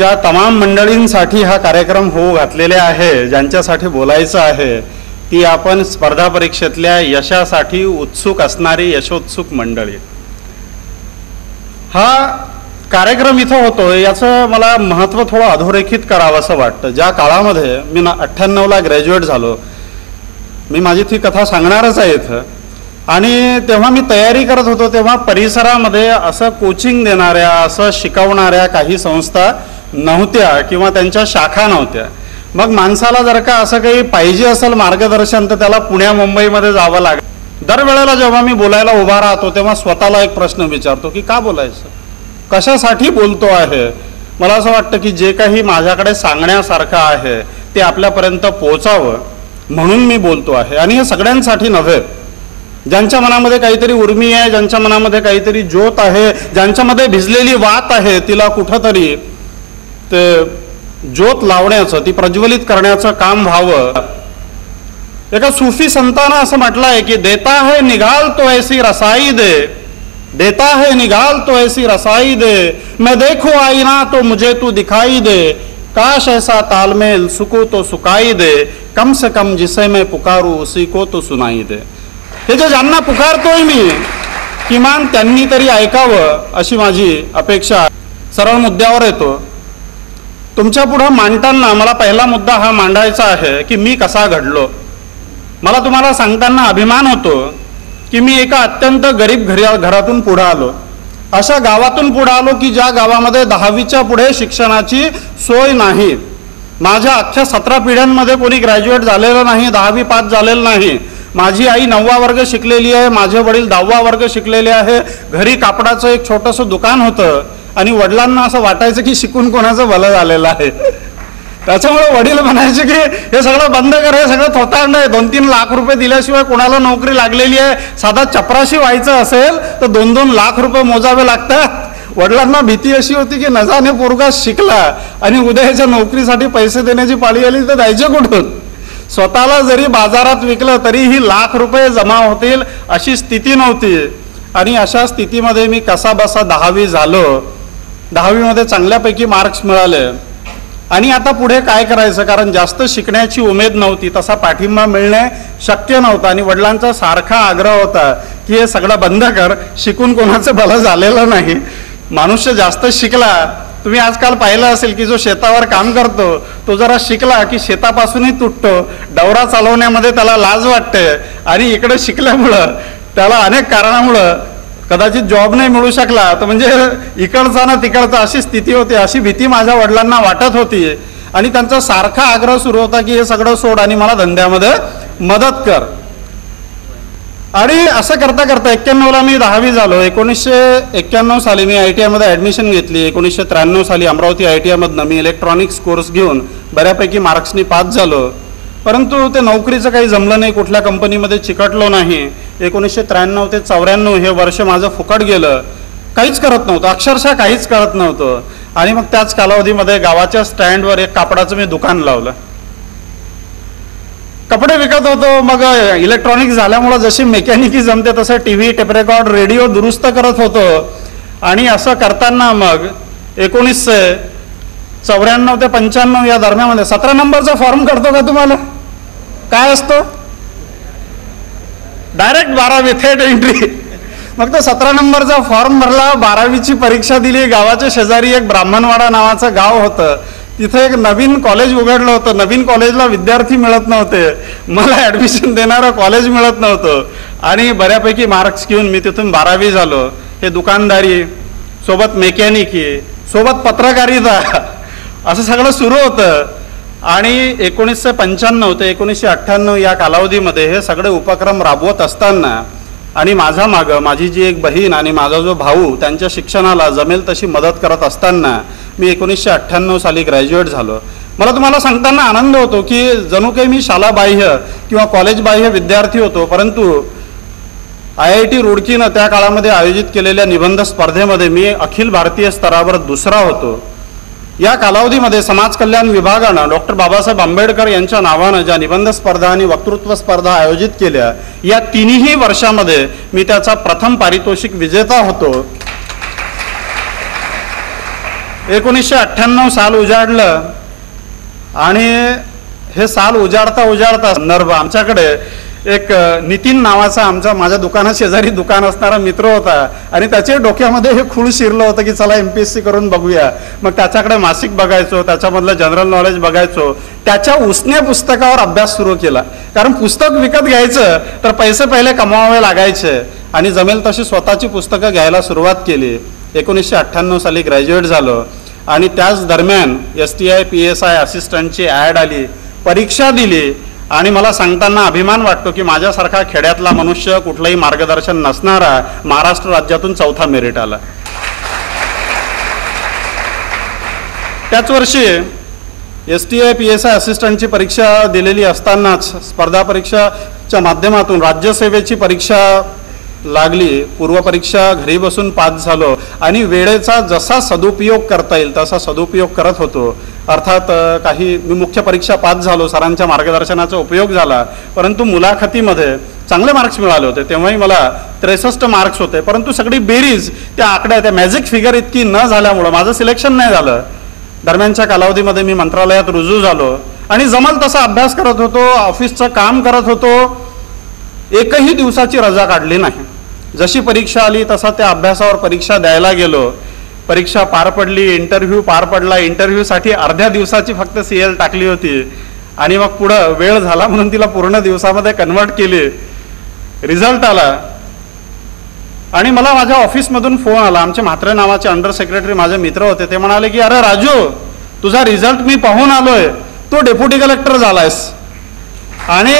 ज्या तमाम मंडळींसाठी हा कार्यक्रम होऊ घातलेले आहे, ज्यांच्यासाठी बोलायचं आहे, ती आपण स्पर्धा परीक्षेतल्या यशासाठी उत्सुक असणारी यशोत्सुक मंडळी. हा कार्यक्रम इथं होतो याचं मला महत्त्व थोडं अधोरेखित करावं असं वाटतं. ज्या काळामध्ये मी 98ला ग्रॅज्युएट झालो, मी माझी ती कथा सांगणारच आहे इथं. आणि तेव्हा मी तयारी करत होतो तेव्हा परिसरामध्ये असं कोचिंग देणाऱ्या, असं शिकवणाऱ्या काही संस्था नव्हत्या किंवा त्यांच्या शाखा नव्हत्या. मग माणसाला जर का असं काही पाहिजे असेल मार्गदर्शन तर त्याला पुण्या मुंबईमध्ये जावं लागेल. दरवेळेला जेव्हा मी बोलायला उभा राहतो तेव्हा स्वतःला एक प्रश्न विचारतो की का बोलायचं, कशासाठी बोलतो आहे. मला असं वाटतं की जे काही माझ्याकडे सांगण्यासारखं आहे ते आपल्यापर्यंत पोहोचावं म्हणून मी बोलतो आहे. आणि हे सगळ्यांसाठी नव्हे, ज्यांच्या मनामध्ये काहीतरी उर्मी आहे, ज्यांच्या मनामध्ये काहीतरी ज्योत आहे, ज्यांच्यामध्ये भिजलेली वात आहे, तिला कुठंतरी ते ज्योत लावण्याचं, ती प्रज्वलित करण्याचं काम व्हावं. एका सूफी संतानं असं म्हटलं आहे की देता है निगाल तो ऐसी रसाई दे, देता है निगाल तो ऐसी रसाई दे, मैं देखूं आईना तो मुझे तू दिखाई दे, काश ऐसा तालमेल सुकू तो सुकाई दे, कम से कम जिसे मैं पुकारू उसी को तो सुनाई दे. हे जे ज्यांना पुकारतोय मी किमान त्यांनी तरी ऐकावं अशी माझी अपेक्षा. सरळ मुद्द्यावर येतो. तुमच्या पुढे मांडताना मला पहिला मुद्दा हा मांडायचा आहे की मी कसा घडलो. मला तुम्हाला सांगताना अभिमान होतो की मी एका अत्यंत गरीब घरातून पुढे आलो. अशा गावातून पुढे आलो की ज्या गावामध्ये 10वीच्या पुढे शिक्षणाची सोय नाही. माझ्या अख्ख्या 17 पिढ्यांमध्ये कोणी ग्रॅज्युएट झालेलं नाही, 10वी पास झालेलं नाही. माझी आई 9वा वर्ग शिकलेली आहे, माझे वडील 10वा वर्ग शिकलेले आहे. घरी कापडाचं एक छोटंसं दुकान होतं आणि वडिलांना असं वाटायचं की शिकून कोणाचं भलं झालेलं आहे. त्याच्यामुळे वडील म्हणायचे की हे सगळं बंद कर, हे सगळं थोतांड आहे. 2-3 लाख रुपये दिल्याशिवाय कोणाला नोकरी लागलेली आहे. साधा चपराशी व्हायचं असेल तर 2-2 लाख रुपये मोजावे लागतात. वडिलांना भीती अशी होती की नजाने पोरगा शिकला आणि उद्याच्या नोकरीसाठी पैसे देण्याची पाळी आली तर द्यायचे कुठून. स्वतःला जरी बाजारात विकलं तरीही लाख रुपये जमा होतील अशी स्थिती नव्हती. आणि अशा स्थितीमध्ये मी कसा बसा 10वी झालो. 10वीमध्ये चांगल्यापैकी मार्क्स मिळाले. आणि आता पुढे काय करायचं, कारण जास्त शिकण्याची उमेद नव्हती, तसा पाठिंबा मिळणे शक्य नव्हतं. आणि वडिलांचा सारखा आग्रह होता की हे सगळं बंद कर, शिकून कोणाचं भलं झालेलं नाही. मनुष्य जास्त शिकला, तुम्ही आजकाल पाहिलं असेल की जो शेतावर काम करतो तो जरा शिकला की शेतापासूनही तुटतो. डवरा चालवण्यामध्ये त्याला लाज वाटते. आणि इकडे शिकल्यामुळं त्याला अनेक कारणामुळं कदाचित जॉब नाही मिळू शकला तर म्हणजे इकडचा ना तिकडचा अशी स्थिती होती. अशी भीती माझ्या वडिलांना वाटत होती. आणि त्यांचा सारखा आग्रह सुरू होता की हे सगळं सोड आणि मला धंद्यामध्ये मदत कर. आणि असं करता करता 91ला मी 10वी झालो. 1991 साली मी ITI मध्ये ॲडमिशन घेतली. 1993 साली अमरावती ITI मधनं मी इलेक्ट्रॉनिक्स कोर्स घेऊन बऱ्यापैकी मार्क्सनी पास झालो. परंतु ते नोकरीचं काही जमलं नाही, कुठल्या कंपनीमध्ये चिकटलो नाही. 1993 ते 94 हे वर्ष माझं फुकट गेलं. काहीच करत नव्हतं, अक्षरशः काहीच करत नव्हतं. आणि मग त्याच कालावधीमध्ये गावाच्या स्टँडवर एक कापडाचं मी दुकान लावलं. कपडे विकत होतो. मग इलेक्ट्रॉनिक्स झाल्यामुळं जशी मेकॅनिकी जमते तसं TV, टेप रेकॉर्ड, रेडिओ दुरुस्त करत होतो. आणि असं करताना मग 1994 ते 95 या दरम्यानमध्ये 17 नंबरचा फॉर्म करतो का तुम्हाला? काय असतो? डायरेक्ट 12वी थेट एंट्री. मग तो 17 नंबरचा फॉर्म भरला, 12वीची परीक्षा दिली. गावाच्या शेजारी एक ब्राह्मणवाडा नावाचं गाव होतं, तिथे एक नवीन कॉलेज उघडलं होतं. नवीन कॉलेजला विद्यार्थी मिळत नव्हते, मला ॲडमिशन देणारं कॉलेज मिळत नव्हतं. आणि बऱ्यापैकी मार्क्स घेऊन मी तिथून 12वी झालो. हे दुकानदारी सोबत मेकॅनिकी सोबत पत्रकारिता असं सगळं सुरू होतं. आणि 1995 ते 1998 या कालावधीमध्ये हे सगळे उपक्रम राबवत असताना आणि माझा मागं माझी जी एक बहीण आणि माझा जो भाऊ त्यांच्या शिक्षणाला जमेल तशी मदत करत असताना मी 1998 साली ग्रॅज्युएट झालो. मला तुम्हाला सांगताना आनंद होतो की जणू काही मी शालाबाह्य किंवा कॉलेजबाह्य विद्यार्थी होतो. परंतु IIT रुडकीनं त्या काळामध्ये आयोजित केलेल्या निबंध स्पर्धेमध्ये मी अखिल भारतीय स्तरावर दुसरा होतो. या कालावधीमध्ये समाज कल्याण विभागानं डॉक्टर बाबासाहेब आंबेडकर यांच्या नावानं ज्या निबंध स्पर्धा आणि वक्तृत्व स्पर्धा आयोजित केल्या, या तिन्ही वर्षामध्ये मी त्याचा प्रथम पारितोषिक विजेता होतो. 1998 साल उजाडलं आणि हे साल उजाडता उजाडता संदर्भ आमच्याकडे एक नितीन नावाचा माझ्या दुकाना शेजारी दुकान असणारा मित्र होता आणि त्याच्या डोक्यामध्ये हे खूळ शिरलं होतं की चला MPSC करून बघूया. मग त्याच्याकडे मासिक बघायचो, त्याच्यामधलं जनरल नॉलेज बघायचो, त्याच्या उसने पुस्तकावर अभ्यास सुरू केला. कारण पुस्तक विकत घ्यायचं तर पैसे पहिले कमवावे लागायचे आणि जमेल तशी स्वतःची पुस्तकं घ्यायला सुरुवात केली. 1998 साली ग्रॅज्युएट झालो आणि त्याच दरम्यान STI PSI असिस्टंटची ॲड आली, परीक्षा दिली आणि मला सांगताना अभिमान वाटतो की माझ्यासारखा खेड्यातला मनुष्य, कुठलंही मार्गदर्शन नसणारा, महाराष्ट्र राज्यातून 4था मेरिट आला. त्याच वर्षी STI PSI असिस्टंटची परीक्षा दिलेली असतानाच स्पर्धा परीक्षाच्या माध्यमातून राज्यसेवेची परीक्षा लागली. पूर्वपरीक्षा घरी बसून पास झालो आणि वेळेचा जसा सदुपयोग करता येईल तसा सदुपयोग करत होतो. अर्थात मी मुख्य परीक्षा पास झालो, सरांच्या मार्गदर्शनाचा उपयोग झाला, परंतु मुलाखतीमध्ये चांगले मार्क्स मिळाले होते. तेव्हाही मला 63 मार्क्स होते, परंतु सगळी बेरीज त्या आकड्या, त्या मॅजिक फिगर इतकी न झाल्यामुळं माझं सिलेक्शन नाही झालं. दरम्यानच्या कालावधीमध्ये मी मंत्रालयात रुजू झालो आणि जमल तसा अभ्यास करत होतो, ऑफिसचं काम करत होतो, एकही दिवसाची रजा काढली नाही. जशी परीक्षा आली तसा त्या अभ्यासावर परीक्षा द्यायला गेलो. परीक्षा पार पडली, इंटरव्ह्यू पार पडला. इंटरव्ह्यूसाठी अर्ध्या दिवसाची फक्त CL टाकली होती आणि मग पुढं वेळ झाला म्हणून तिला पूर्ण दिवसामध्ये कन्वर्ट केली. रिझल्ट आला आणि मला माझ्या ऑफिसमधून फोन आला. आमचे म्हात्रे नावाचे अंडर सेक्रेटरी माझे मित्र होते. ते म्हणाले की अरे राजू, तुझा रिझल्ट मी पाहून आलोय, तू डेप्युटी कलेक्टर झालायस. आणि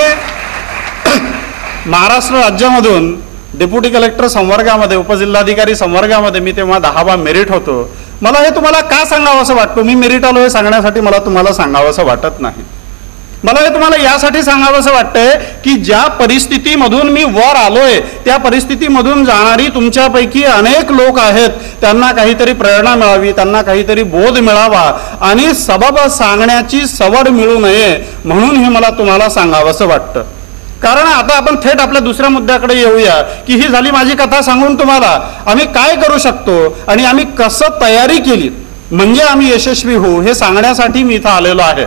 महाराष्ट्र राज्यामधून डेप्युटी कलेक्टर संवर्गामध्ये, उपजिल्हाधिकारी संवर्गामध्ये मी तेव्हा 10वा मेरिट होतो. मला हे तुम्हाला का सांगावं असं वाटतं? मी मेरिट आलो हे सांगण्यासाठी मला तुम्हाला सांगावं असं वाटत नाही. मला हे तुम्हाला यासाठी सांगावं असं वाटतंय की ज्या परिस्थितीमधून मी वर आलोय त्या परिस्थितीमधून जाणारी तुमच्यापैकी अनेक लोक आहेत, त्यांना काहीतरी प्रेरणा मिळावी, त्यांना काहीतरी बोध मिळावा आणि सबब सांगण्याची सवड मिळू नये म्हणून हे मला तुम्हाला सांगावं असं वाटतं. कारण आता आपण थेट आपल्या दुसऱ्या मुद्द्याकडे येऊया की ही झाली माझी कथा सांगून तुम्हाला आम्ही काय करू शकतो आणि आम्ही कसं तयारी केली म्हणजे आम्ही यशस्वी होऊ हे सांगण्यासाठी मी इथं आलेलो आहे.